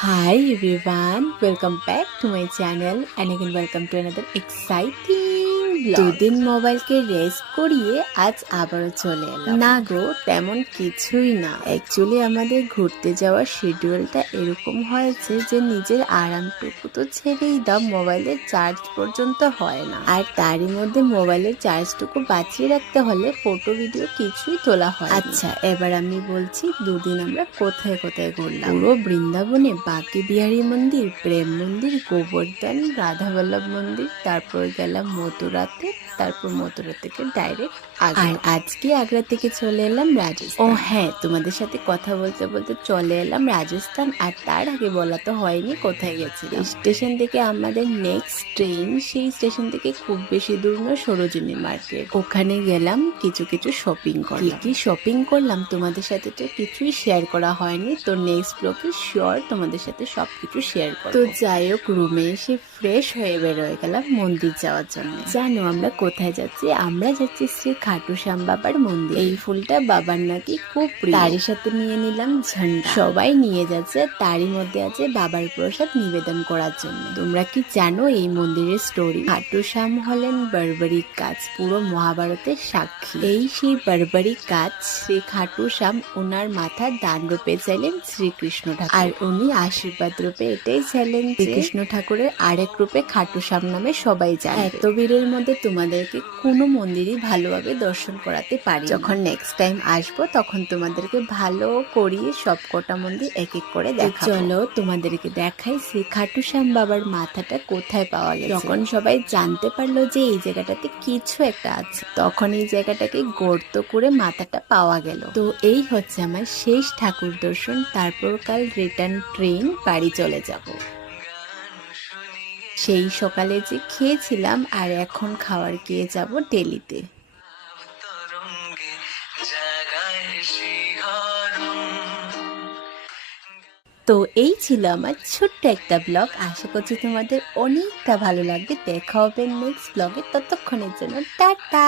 Hi everyone, welcome back to my channel and again welcome to another exciting. দুদিন মোবাইলকে rest করিয়ে আজ আবারও চলে এলাম। না গো তেমন কিছুই না। অ্যাকচুয়ালি আমাদের ঘুরতে যাওয়ার শিডিউলটা এরকম হয়েছে যে নিজের আরামটুকু তো ছেড়েই দাও মোবাইলের চার্জ পর্যন্ত হয় না। আর তারই মধ্যে মোবাইলের চার্জটুকু বাঁচিয়ে রাখতে হলে ফটো ভিডিও কিছুই তোলা হয় আচ্ছা এবার আমি বলছি দুদিন আমরা কোথায় কোথায় ঘুরলাম? পুরো বৃন্দাবনে বাকি বিহারী মন্দির প্রেম মন্দির গোবর্ধন রাধাবল্লভ মন্দির তারপর গেলাম ঠিক তারপর মথুরা থেকে ডাইরেক্ট আর আজকে আগ্রা থেকে চলে এলাম রাজস্থান। ও হ্যাঁ তোমাদের সাথে কথা বলতে বলতে চলে এলাম রাজস্থান আর তার আগে বলা তো হয়নি কোথায় গেছিলাম। স্টেশন থেকে আমাদের নেক্সট ট্রেন সেই স্টেশন থেকে খুব বেশি দূর নয় সরোজিনী মার্কেট। ওখানে গেলাম কিছু কিছু শপিং করলাম। কি শপিং করলাম? তোমাদের সাথে তো কিছুই শেয়ার করা হয়নি। তো নেক্সট ব্লগে শিওর তোমাদের সাথে সবকিছু শেয়ার করব। তো যাই হোক রুমে এসে ফ্রেশ হয়ে বের হয়ে গেলাম মন্দির যাওয়ার জন্য। জানো আমরা কোথায় যাচ্ছি? আমরা যাচ্ছি শ্রী খাটু শ্যাম বাবার মন্দির। এই ফুলটা বাবার নাকি খুব তারই সাথে নিয়ে নিলাম ঝান্ডা। সবাই নিয়ে যাচ্ছে। তারই মধ্যে আছে বাবার প্রসাদ নিবেদন করার জন্য। তোমরা কি জানো এই মন্দিরের স্টোরি খাটু শ্যাম হলেন বারবারিক কাজ পুরো মহাভারতের সাক্ষী। এই সেই বারবারিক কাজ শ্রী খাটু শ্যাম ওনার মাথার দান রূপে চাইলেন শ্রীকৃষ্ণ ঠাকুর। আর উনি আশীর্বাদ রূপে এটাই চাইলেন শ্রীকৃষ্ণ ঠাকুরের আরেক রূপে খাটু শ্যাম নামে সবাই জানে এত ভিড়ের মধ্যে তোমাদেরকে কোনো মন্দিরই ভালোভাবে দর্শন করাতে পারি যখন নেক্সট টাইম আসব তখন তোমাদেরকে ভালো করিয়ে সব কটা মন্দির এক এক করে দেখা চলো তোমাদেরকে দেখাই শ্রী খাটু শ্যাম বাবার মাথাটা কোথায় পাওয়া গেছে। যখন সবাই জানতে পারল যে এই জায়গাটাতে কিছু একটা আছে তখন এই জায়গাটাকে গর্ত করে মাথাটা পাওয়া গেল। তো এই হচ্ছে আমার শেষ ঠাকুর দর্শন তারপর কাল রিটার্ন ট্রেন বাড়ি চলে যাব। সেই সকালে যে খেয়েছিলাম আর এখন খাওয়ার খেয়ে যাব ডেলিতে। তো এই ছিল আমার ছোট্ট একটা ব্লগ। আশা করছি তোমাদের অনেকটা ভালো লাগবে। দেখা হবে নেক্সট ব্লগে। ততক্ষণের জন্য টাটা।